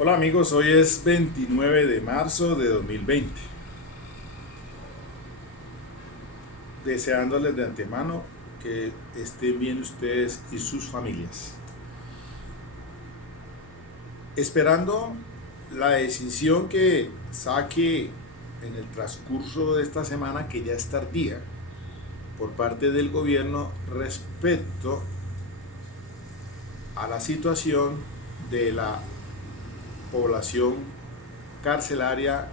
Hola amigos, hoy es 29 de marzo de 2020. Deseándoles de antemano que estén bien ustedes y sus familias. Esperando la decisión que saque en el transcurso de esta semana, que ya es tardía, por parte del gobierno respecto a la situación de la población carcelaria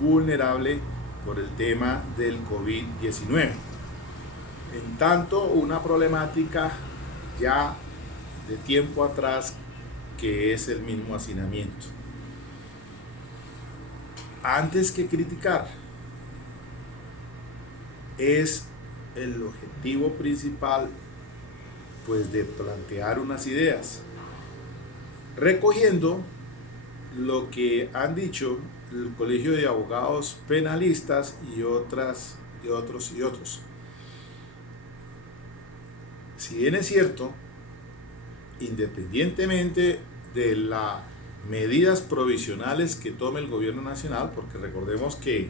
vulnerable por el tema del COVID-19. En tanto, una problemática ya de tiempo atrás que es el mismo hacinamiento. Antes que criticar, es el objetivo principal pues de plantear unas ideas, recogiendo lo que han dicho el Colegio de Abogados Penalistas y otros. Si bien es cierto, independientemente de las medidas provisionales que tome el gobierno nacional, porque recordemos que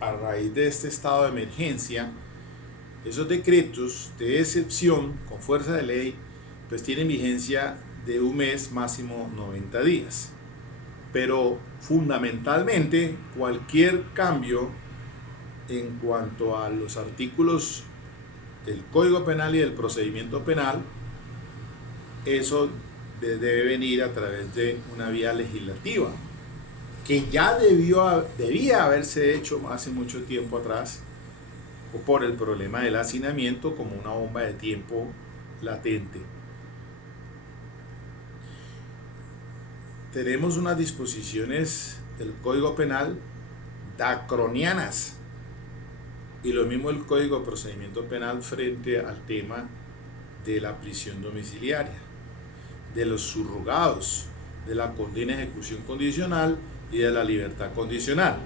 a raíz de este estado de emergencia, esos decretos de excepción con fuerza de ley, pues tienen vigencia de un mes, máximo 90 días. Pero fundamentalmente cualquier cambio en cuanto a los artículos del Código Penal y del procedimiento penal, eso debe venir a través de una vía legislativa, que ya debía haberse hecho hace mucho tiempo atrás, por el problema del hacinamiento como una bomba de tiempo latente. Tenemos unas disposiciones del Código Penal draconianas y lo mismo el Código de Procedimiento Penal frente al tema de la prisión domiciliaria, de los subrogados, de la condena de ejecución condicional y de la libertad condicional.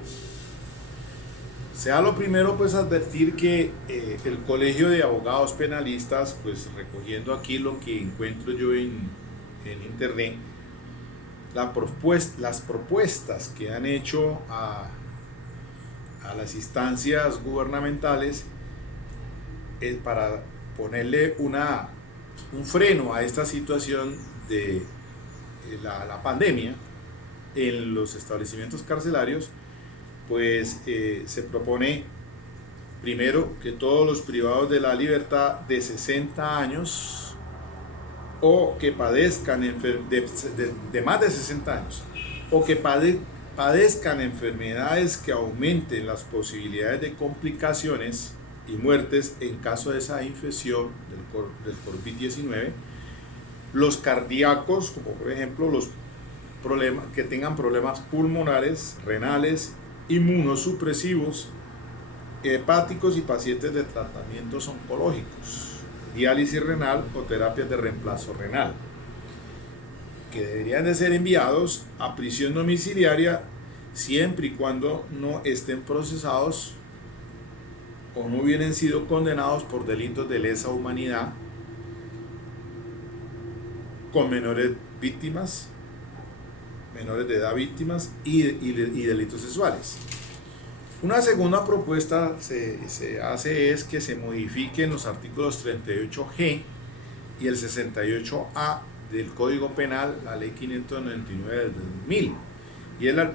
Sea lo primero pues advertir que el Colegio de Abogados Penalistas, pues recogiendo aquí lo que encuentro yo en internet, las propuestas que han hecho a las instancias gubernamentales para ponerle un freno a esta situación de la pandemia en los establecimientos carcelarios, pues se propone primero que todos los privados de la libertad de 60 años o que padezcan de más de 60 años o que padezcan enfermedades que aumenten las posibilidades de complicaciones y muertes en caso de esa infección del COVID-19, los cardíacos, como por ejemplo los problemas que tengan problemas pulmonares, renales, inmunosupresivos, hepáticos y pacientes de tratamientos oncológicos, diálisis renal o terapias de reemplazo renal, que deberían de ser enviados a prisión domiciliaria siempre y cuando no estén procesados o no hubieran sido condenados por delitos de lesa humanidad con menores víctimas, menores de edad víctimas y delitos sexuales. Una segunda propuesta se hace es que se modifiquen los artículos 38G y el 68A del Código Penal, la Ley 599 del 2000, y el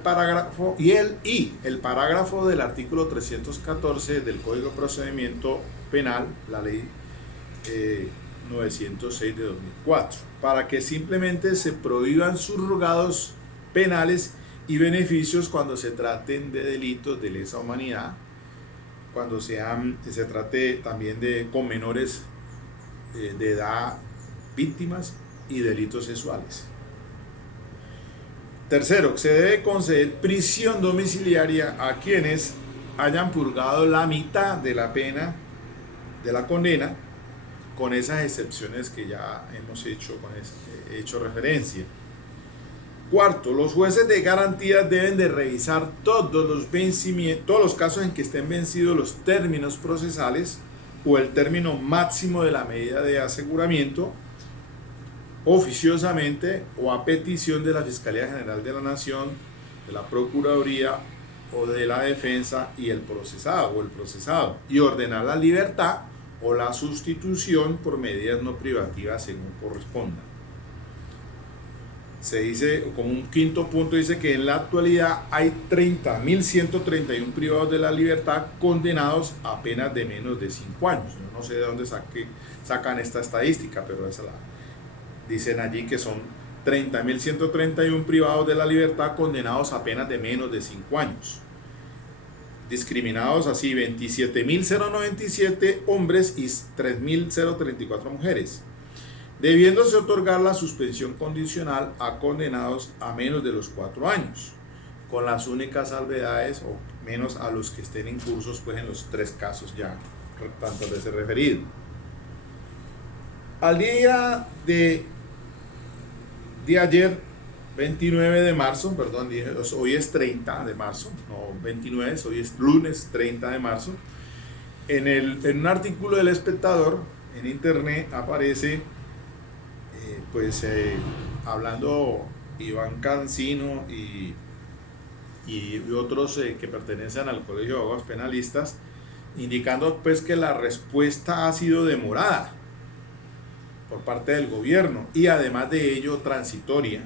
parágrafo del artículo 314 del Código de Procedimiento Penal, la Ley 906 de 2004, para que simplemente se prohíban subrogados penales y beneficios cuando se traten de delitos de lesa humanidad, cuando se trate también con menores de edad víctimas y delitos sexuales. Tercero, se debe conceder prisión domiciliaria a quienes hayan purgado la mitad de la pena de la condena, con esas excepciones que ya hemos hecho referencia. Cuarto, los jueces de garantías deben de revisar todos los casos en que estén vencidos los términos procesales o el término máximo de la medida de aseguramiento oficiosamente o a petición de la Fiscalía General de la Nación, de la Procuraduría o de la Defensa y el procesado, y ordenar la libertad o la sustitución por medidas no privativas según corresponda. Se dice, como un quinto punto, dice que en la actualidad hay 30.131 privados de la libertad condenados a penas de menos de 5 años. Yo no sé de dónde sacan esta estadística, pero esa dicen allí que son 30.131 privados de la libertad condenados a penas de menos de 5 años. Discriminados así 27.097 hombres y 3.034 mujeres, debiéndose otorgar la suspensión condicional a condenados a menos de los 4 años, con las únicas salvedades o menos a los que estén incursos pues en los 3 casos ya tantas veces referidos. Al día de ayer, 29 de marzo, perdón, hoy es 30 de marzo, no 29, hoy es lunes 30 de marzo, en un artículo del Espectador en internet aparece hablando Iván Cancino y otros que pertenecen al Colegio de Abogados Penalistas, indicando pues que la respuesta ha sido demorada por parte del gobierno y además de ello transitoria,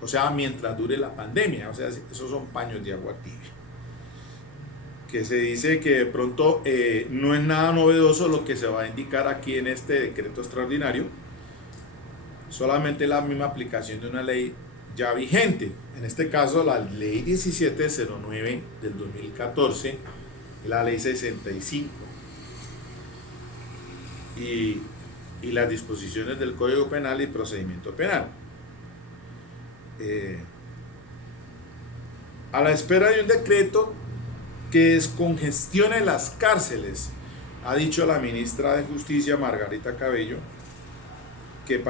o sea, mientras dure la pandemia. O sea, esos son paños de agua tibia. Que se dice que de pronto no es nada novedoso lo que se va a indicar aquí en este decreto extraordinario, solamente la misma aplicación de una ley ya vigente, en este caso la ley 1709 del 2014 y la ley 65 y las disposiciones del Código Penal y Procedimiento Penal. A la espera de un decreto que descongestione las cárceles, ha dicho la ministra de Justicia Margarita Cabello, que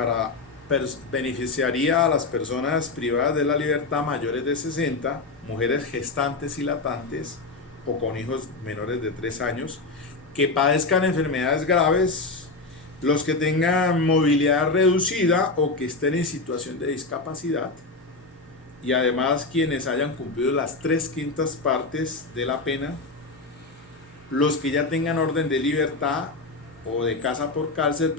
beneficiaría a las personas privadas de la libertad mayores de 60, mujeres gestantes y lactantes o con hijos menores de 3 años, que padezcan enfermedades graves, los que tengan movilidad reducida o que estén en situación de discapacidad, y además quienes hayan cumplido las 3/5 partes de la pena, los que ya tengan orden de libertad o de casa por cárcel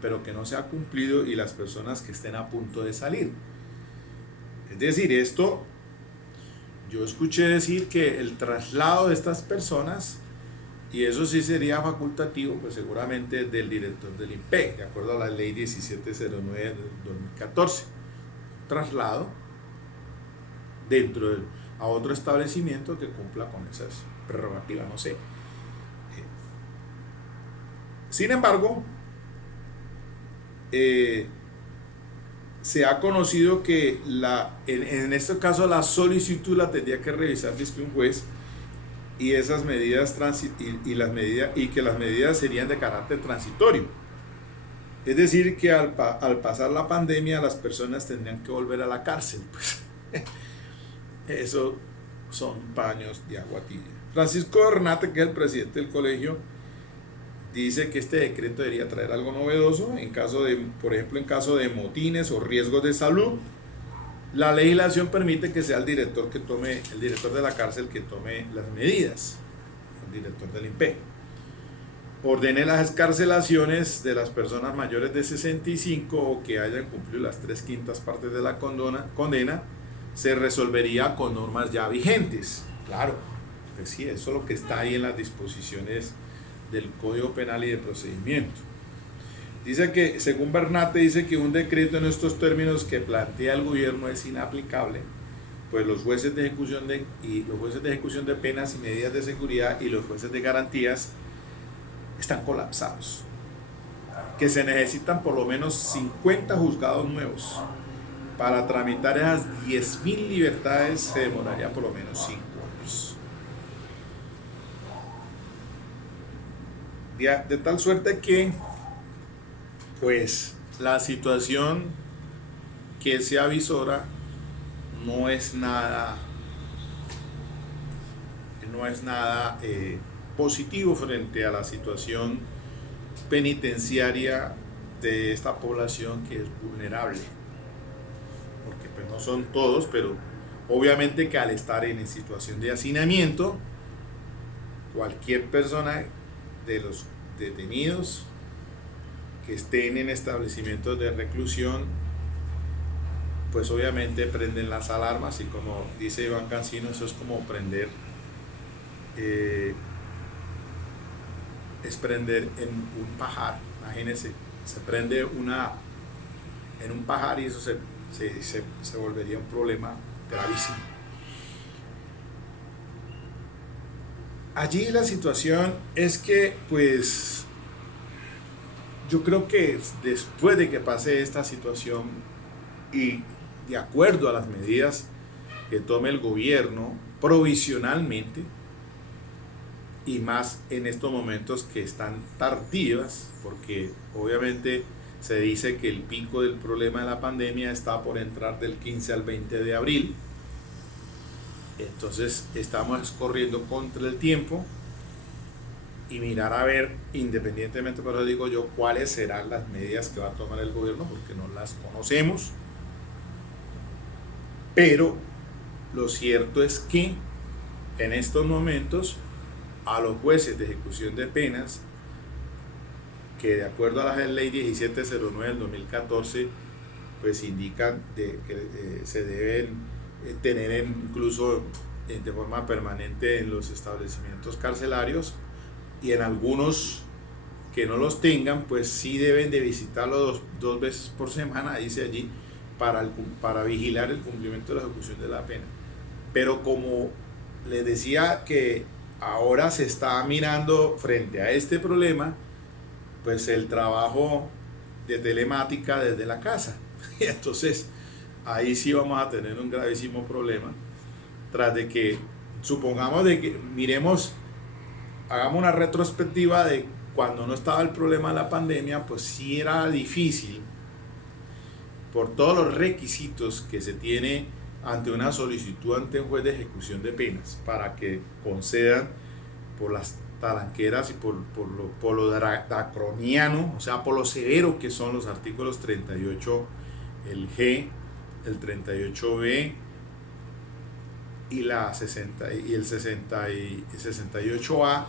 pero que no se ha cumplido, y las personas que estén a punto de salir. Es decir, esto yo escuché decir que el traslado de estas personas, y eso sí sería facultativo, pues seguramente del director del INPE, de acuerdo a la ley 1709 del 2014, traslado a otro establecimiento que cumpla con esas prerrogativas, no sé. Sin embargo, se ha conocido que en este caso la solicitud la tendría que revisar un juez, y esas medidas que las medidas serían de carácter transitorio. Es decir, que al pasar la pandemia las personas tendrían que volver a la cárcel. Pues eso son paños de agua tibia. Francisco Bernate, que es el presidente del colegio, dice que este decreto debería traer algo novedoso por ejemplo, en caso de motines o riesgos de salud. La legislación permite que sea el director de la cárcel que tome las medidas, el director del INPE. Ordene las excarcelaciones de las personas mayores de 65 o que hayan cumplido las 3/5 partes de la condena. Se resolvería con normas ya vigentes. Claro, pues sí, eso es lo que está ahí en las disposiciones del Código Penal y de Procedimiento. Dice que, según Bernate, dice que un decreto en estos términos que plantea el gobierno es inaplicable, pues los jueces de ejecución de penas y medidas de seguridad y los jueces de garantías están colapsados, que se necesitan por lo menos 50 juzgados nuevos. Para tramitar esas 10.000 libertades se demoraría por lo menos 5 años. De tal suerte que pues la situación que se avisora no es nada positivo frente a la situación penitenciaria de esta población que es vulnerable, porque pues no son todos, pero obviamente que al estar en situación de hacinamiento, cualquier persona de los detenidos que estén en establecimientos de reclusión, pues obviamente prenden las alarmas, y como dice Iván Cancino, eso es como prender, eh, es prender en un pajar. Imagínense, se prende en un pajar, y eso se volvería un problema gravísimo. Allí la situación es que, pues, yo creo que después de que pase esta situación y de acuerdo a las medidas que tome el gobierno provisionalmente, y más en estos momentos que están tardías, porque obviamente se dice que el pico del problema de la pandemia está por entrar del 15 al 20 de abril, entonces estamos corriendo contra el tiempo, y mirar a ver, independientemente, pero digo yo, cuáles serán las medidas que va a tomar el gobierno, porque no las conocemos. Pero lo cierto es que en estos momentos a los jueces de ejecución de penas, que de acuerdo a la ley 1709 del 2014, pues indican que se deben tener incluso de forma permanente en los establecimientos carcelarios, y en algunos que no los tengan, pues sí deben de visitarlo dos veces por semana, dice allí, para vigilar el cumplimiento de la ejecución de la pena. Pero como les decía que ahora se está mirando frente a este problema, pues el trabajo de telemática desde la casa. Y entonces ahí sí vamos a tener un gravísimo problema, tras de que, supongamos de que miremos, hagamos una retrospectiva de cuando no estaba el problema de la pandemia, pues sí era difícil por todos los requisitos que se tiene ante una solicitud ante un juez de ejecución de penas para que concedan, por las talanqueras y por lo draconiano, o sea, por lo severo que son los artículos 38, el G, el 38B y la 60 y el 60 y 68A,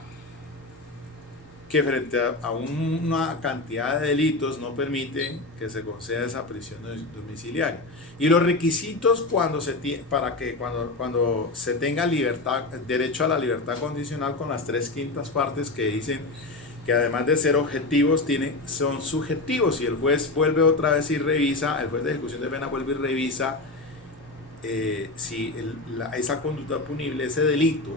que frente a una cantidad de delitos no permiten que se conceda esa prisión domiciliaria. Y los requisitos cuando se tenga libertad, derecho a la libertad condicional, con las 3/5 partes que dicen que además de ser objetivos son subjetivos, y el juez vuelve otra vez y revisa, el juez de ejecución de pena vuelve y revisa si esa conducta punible, ese delito,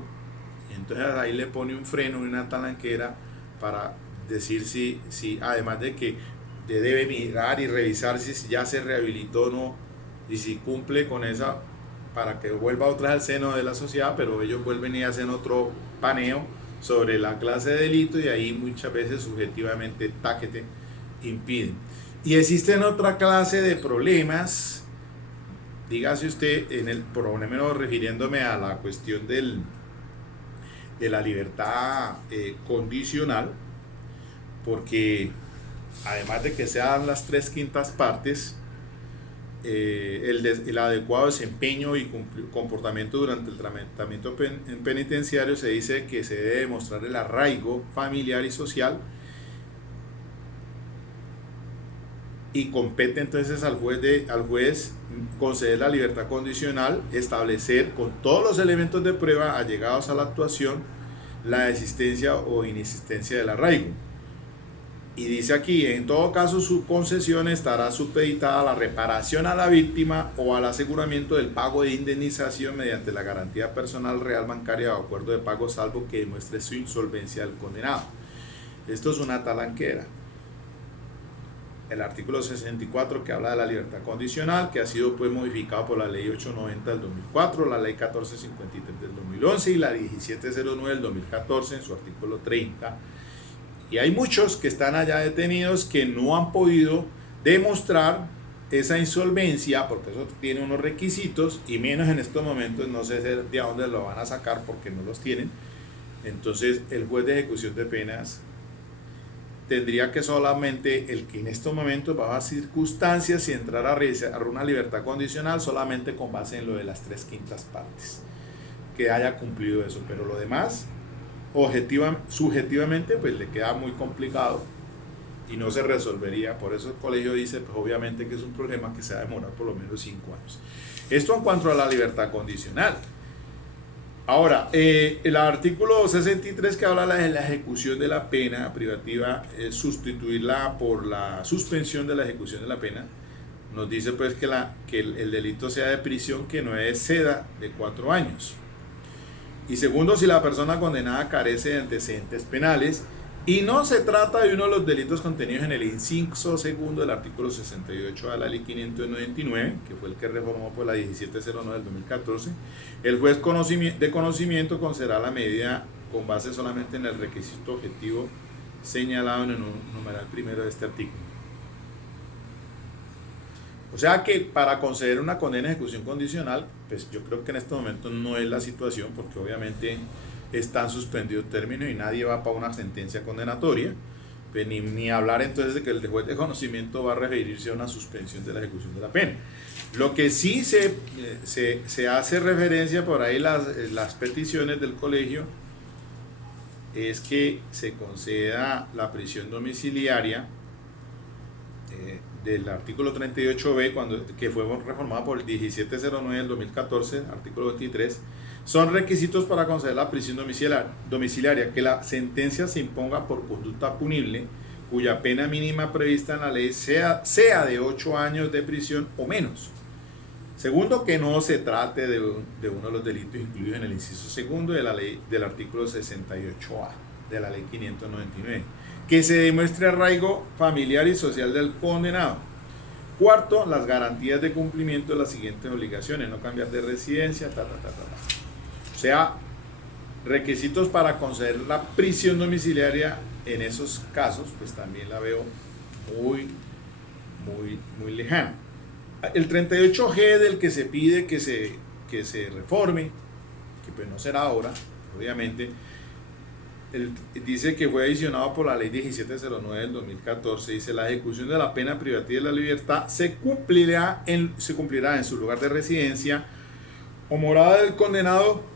y entonces ahí le pone un freno y una talanquera para decir si además de que debe mirar y revisar si ya se rehabilitó o no, y si cumple con esa, para que vuelva otra vez al seno de la sociedad. Pero ellos vuelven y hacen otro paneo sobre la clase de delito, y ahí muchas veces subjetivamente taquete impiden. Y existen otra clase de problemas, dígase usted, por lo menos refiriéndome a la cuestión de la libertad condicional, porque además de que sean las 3/5 partes, el adecuado desempeño y comportamiento durante el tratamiento penitenciario, se dice que se debe demostrar el arraigo familiar y social, y compete entonces al juez conceder la libertad condicional, establecer con todos los elementos de prueba allegados a la actuación la existencia o inexistencia del arraigo. Y dice aquí, en todo caso su concesión estará supeditada a la reparación a la víctima o al aseguramiento del pago de indemnización mediante la garantía personal real bancaria o acuerdo de pago, salvo que demuestre su insolvencia del condenado. Esto es una talanquera. El artículo 64, que habla de la libertad condicional, que ha sido pues modificado por la ley 890 del 2004, la ley 1453 del 2011 y la 1709 del 2014 en su artículo 30. Y hay muchos que están allá detenidos que no han podido demostrar esa insolvencia, porque eso tiene unos requisitos, y menos en estos momentos, no sé de dónde lo van a sacar porque no los tienen. Entonces el juez de ejecución de penas tendría que solamente el que en estos momentos bajo las circunstancias y entrar a realizar una libertad condicional solamente con base en lo de las 3/5 partes, que haya cumplido eso, pero lo demás subjetivamente pues le queda muy complicado y no se resolvería. Por eso el colegio dice pues obviamente que es un problema que se va a demorar por lo menos 5 años. Esto en cuanto a la libertad condicional. Ahora, el artículo 63 que habla de la ejecución de la pena privativa, sustituirla por la suspensión de la ejecución de la pena, nos dice pues que el delito sea de prisión que no exceda de 4 años. Y segundo, si la persona condenada carece de antecedentes penales y no se trata de uno de los delitos contenidos en el inciso segundo del artículo 68 de la ley 599, que fue el que reformó por la 1709 del 2014, el juez de conocimiento concederá la medida con base solamente en el requisito objetivo señalado en el numeral primero de este artículo. O sea que para conceder una condena de ejecución condicional, pues yo creo que en este momento no es la situación, porque obviamente están suspendidos términos y nadie va para una sentencia condenatoria, pues ni hablar entonces de que el juez de conocimiento va a referirse a una suspensión de la ejecución de la pena. Lo que sí se hace referencia por ahí las peticiones del colegio es que se conceda la prisión domiciliaria del artículo 38b, que fue reformada por el 1709 del 2014, artículo 23, son requisitos para conceder la prisión domiciliaria, que la sentencia se imponga por conducta punible, cuya pena mínima prevista en la ley sea de 8 años de prisión o menos. Segundo, que no se trate de uno de los delitos incluidos en el inciso segundo de la ley del artículo 68a de la ley 599. Que se demuestre arraigo familiar y social del condenado. Cuarto, las garantías de cumplimiento de las siguientes obligaciones: no cambiar de residencia, O sea, requisitos para conceder la prisión domiciliaria en esos casos, pues también la veo muy lejana. El 38G del que se pide que se reforme, que pues no será ahora, obviamente, dice que fue adicionado por la ley 1709 del 2014, dice: la ejecución de la pena privativa de la libertad se cumplirá en su lugar de residencia o morada del condenado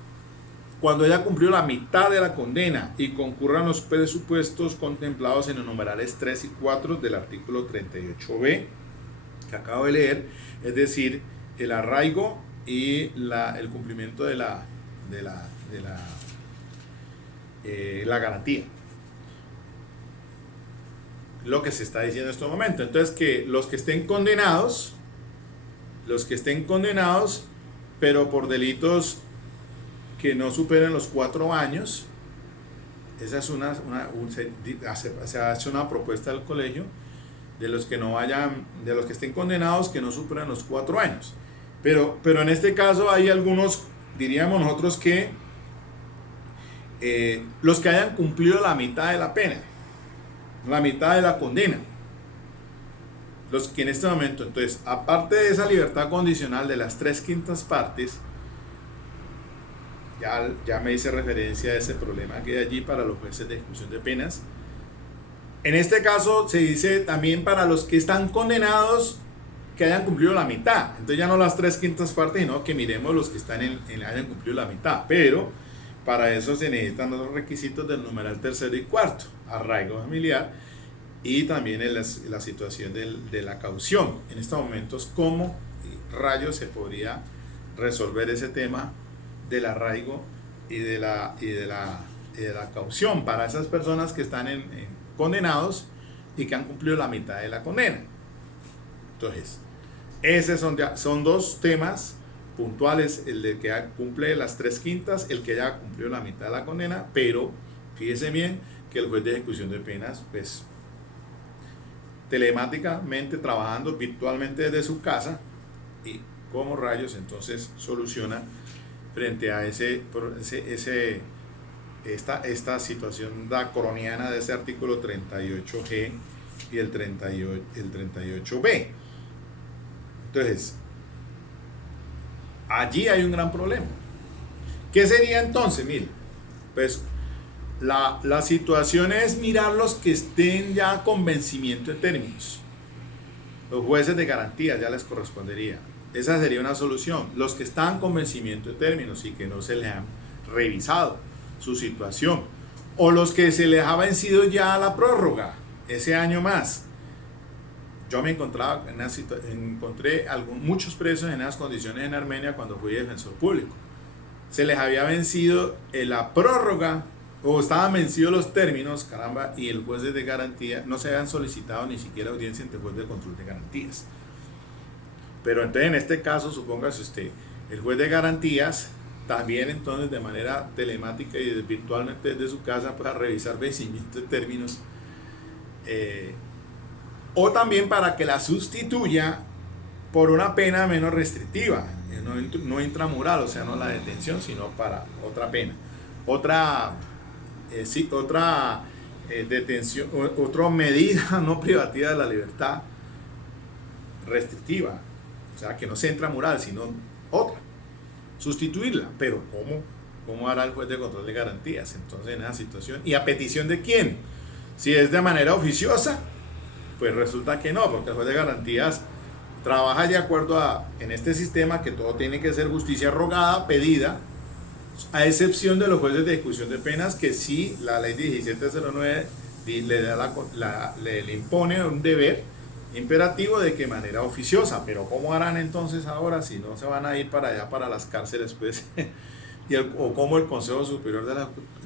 cuando haya cumplido la mitad de la condena y concurran los presupuestos contemplados en los numerales 3 y 4 del artículo 38b que acabo de leer, es decir, el arraigo y el cumplimiento de la garantía. Lo que se está diciendo en este momento. Entonces, que los que estén condenados, pero por delitos que no superen los 4 años, esa es se hace una propuesta del colegio de los que estén condenados que no superen los 4 años. Pero en este caso hay algunos, diríamos nosotros, que los que hayan cumplido la mitad de la pena, la mitad de la condena, los que en este momento, entonces, aparte de esa libertad condicional de las 3/5 partes, ya me hice referencia a ese problema que hay allí para los jueces de ejecución de penas. En este caso se dice también para los que están condenados que hayan cumplido la mitad. Entonces ya no las 3/5 partes, sino que miremos los que hayan cumplido la mitad. Pero para eso se necesitan los requisitos del numeral tercero y cuarto: arraigo familiar y también en la situación de la caución. En estos momentos, ¿cómo rayos se podría resolver ese tema del arraigo y de la caución para esas personas que están condenados y que han cumplido la mitad de la condena? Entonces, esos son dos temas puntuales: el de que cumple las 3/5, el que ya cumplió la mitad de la condena. Pero fíjese bien que el juez de ejecución de penas, pues telemáticamente, trabajando virtualmente desde su casa, y cómo rayos entonces soluciona frente a esta situación draconiana de ese artículo 38G y el 38B. Entonces, allí hay un gran problema. ¿Qué sería entonces? Mire, pues La situación es mirar los que estén ya con vencimiento de términos. Los jueces de garantía ya les correspondería. Esa sería una solución. Los que están con vencimiento de términos y que no se les han revisado su situación. O los que se les ha vencido ya la prórroga, ese año más. Yo me encontraba encontré muchos presos en esas condiciones en Armenia cuando fui defensor público. Se les había vencido la prórroga o estaban vencidos los términos, caramba, y el juez de garantía no se habían solicitado ni siquiera audiencia ante el juez de control de garantías. Pero entonces en este caso, supóngase usted, el juez de garantías también entonces de manera telemática y virtualmente desde su casa para revisar vencimiento de términos, o también para que la sustituya por una pena menos restrictiva, no intramural, o sea, no la detención, sino para otra pena, otra detención, otra medida no privativa de la libertad restrictiva, o sea, que no sea intramural, sino otra, sustituirla. Pero ¿cómo hará el juez de control de garantías entonces en esa situación? ¿Y a petición de quién? Si es de manera oficiosa, pues resulta que no, porque el juez de garantías trabaja de acuerdo en este sistema que todo tiene que ser justicia rogada, pedida, a excepción de los jueces de ejecución de penas, que sí la ley 1709 le impone un deber imperativo de que manera oficiosa. Pero ¿cómo harán entonces ahora si no se van a ir para allá, para las cárceles, pues? O cómo el Consejo Superior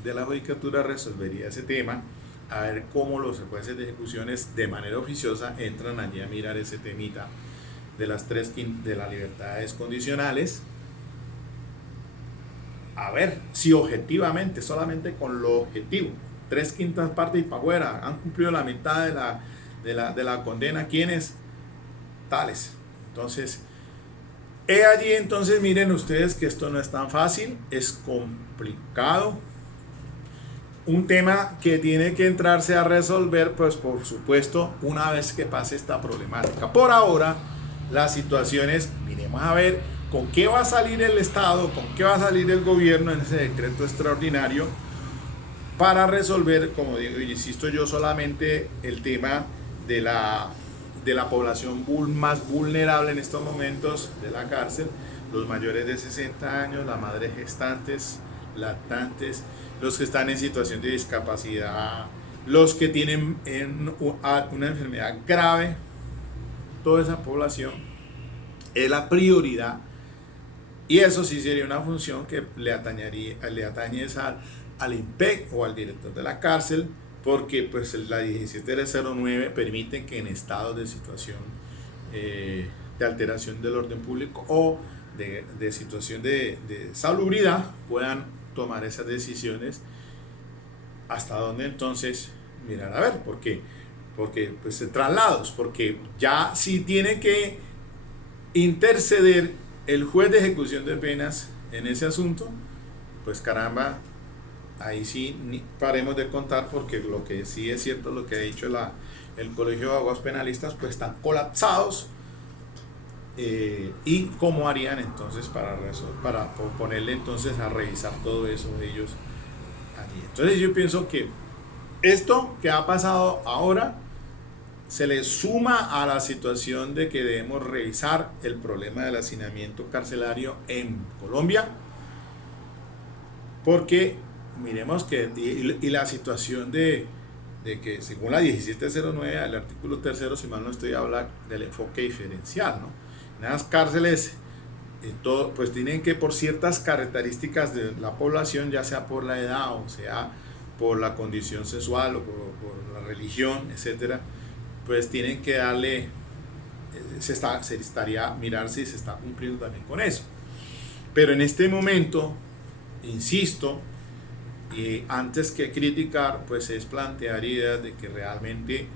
de la Judicatura resolvería ese tema, a ver cómo los jueces de ejecuciones de manera oficiosa entran allí a mirar ese temita de las de las libertades condicionales, a ver si objetivamente, solamente con lo objetivo, 3/5 partes y para afuera, han cumplido la mitad de la condena, ¿quiénes? Tales. Entonces, he allí, entonces miren ustedes que esto no es tan fácil, es complicado, un tema que tiene que entrarse a resolver, pues por supuesto, una vez que pase esta problemática. Por ahora, la situación es, miremos a ver con qué va a salir el Estado, con qué va a salir el gobierno en ese decreto extraordinario para resolver, como digo, y insisto yo, solamente el tema de la población más vulnerable en estos momentos de la cárcel, los mayores de 60 años, las madres gestantes, lactantes, los que están en situación de discapacidad, los que tienen una enfermedad grave. Toda esa población es la prioridad, y eso sí sería una función que le atañe al INPEC o al director de la cárcel, porque pues la 1709 permite que en estados de situación de alteración del orden público o de situación de salubridad puedan tomar esas decisiones. Hasta dónde entonces mirar a ver, porque pues traslados, porque ya si tiene que interceder el juez de ejecución de penas en ese asunto, pues caramba, ahí sí paremos de contar, porque lo que sí es cierto, lo que ha dicho el Colegio de Abogados Penalistas, pues están colapsados. Y cómo harían entonces para ponerle entonces a revisar todo eso de ellos allí. Entonces yo pienso que esto que ha pasado ahora se le suma a la situación de que debemos revisar el problema del hacinamiento carcelario en Colombia, porque miremos que y la situación de que según la 1709, el artículo 3º, si mal no estoy, habla del enfoque diferencial, ¿no? En las cárceles, pues tienen que, por ciertas características de la población, ya sea por la edad o sea por la condición sexual o por la religión, etcétera, pues tienen que darle, se estaría mirar si se está cumpliendo también con eso. Pero en este momento, insisto, y antes que criticar, pues es plantear ideas de que realmente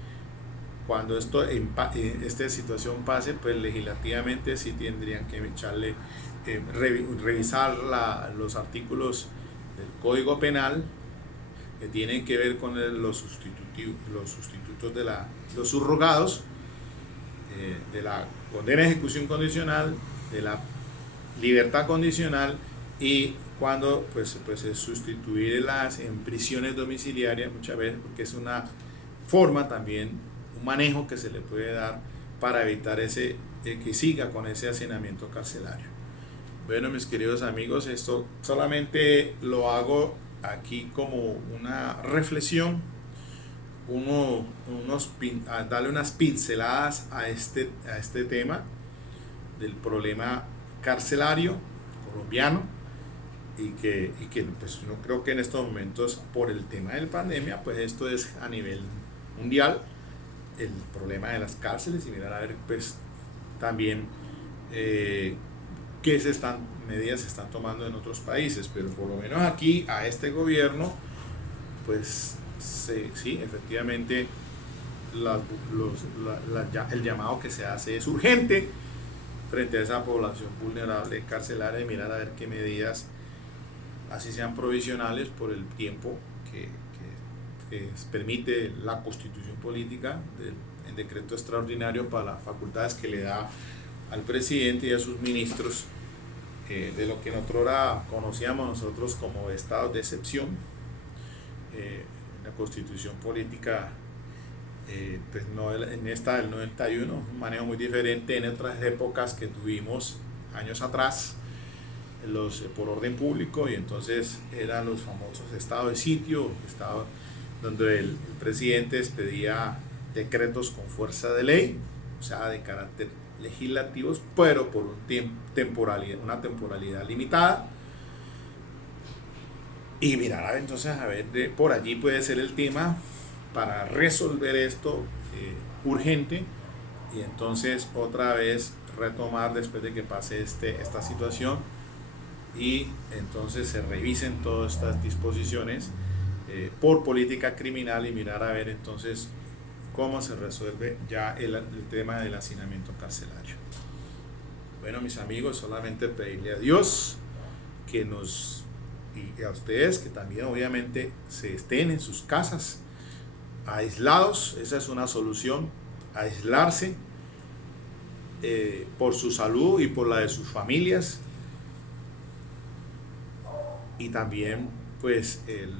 cuando esta situación pase, pues legislativamente sí tendrían que echarle, revisar los artículos del Código Penal que tienen que ver con los sustitutos de los subrogados, de la condena de ejecución condicional, de la libertad condicional y cuando pues es sustituirlas en prisiones domiciliarias muchas veces, porque es una forma también, un manejo que se le puede dar para evitar que siga con ese hacinamiento carcelario. Bueno, mis queridos amigos, esto solamente lo hago aquí como una reflexión, darle unas pinceladas a este tema del problema carcelario colombiano, y que pues yo creo que en estos momentos, por el tema de la pandemia, pues esto es a nivel mundial el problema de las cárceles, y mirar a ver pues también qué medidas se están tomando en otros países. Pero por lo menos aquí a este gobierno pues sí, efectivamente el llamado que se hace es urgente frente a esa población vulnerable carcelaria, y mirar a ver qué medidas, así sean provisionales por el tiempo que permite la Constitución política, en decreto extraordinario, para las facultades que le da al presidente y a sus ministros, de lo que nosotros conocíamos nosotros como estados de excepción. La Constitución política, pues no, en esta del 91, un manejo muy diferente en otras épocas que tuvimos años atrás, por orden público, y entonces eran los famosos estados de sitio, donde el presidente expedía decretos con fuerza de ley, o sea, de carácter legislativos, pero por una temporalidad limitada. Y mirar entonces a ver, por allí puede ser el tema para resolver esto urgente, y entonces otra vez retomar después de que pase esta situación, y entonces se revisen todas estas disposiciones por política criminal, y mirar a ver entonces cómo se resuelve ya el tema del hacinamiento carcelario. Bueno, mis amigos, solamente pedirle a Dios que y a ustedes, que también obviamente se estén en sus casas aislados. Esa es una solución, aislarse, por su salud y por la de sus familias, y también pues el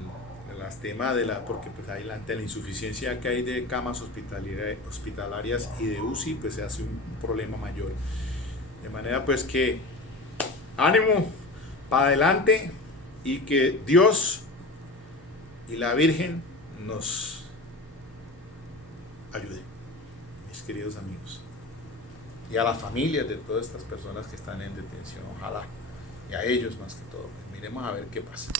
tema porque pues ante la insuficiencia que hay de camas hospitalarias y de UCI, pues se hace un problema mayor. De manera pues que ánimo para adelante, y que Dios y la Virgen nos ayuden, mis queridos amigos, y a las familias de todas estas personas que están en detención, ojalá, y a ellos más que todo. Pues miremos a ver qué pasa.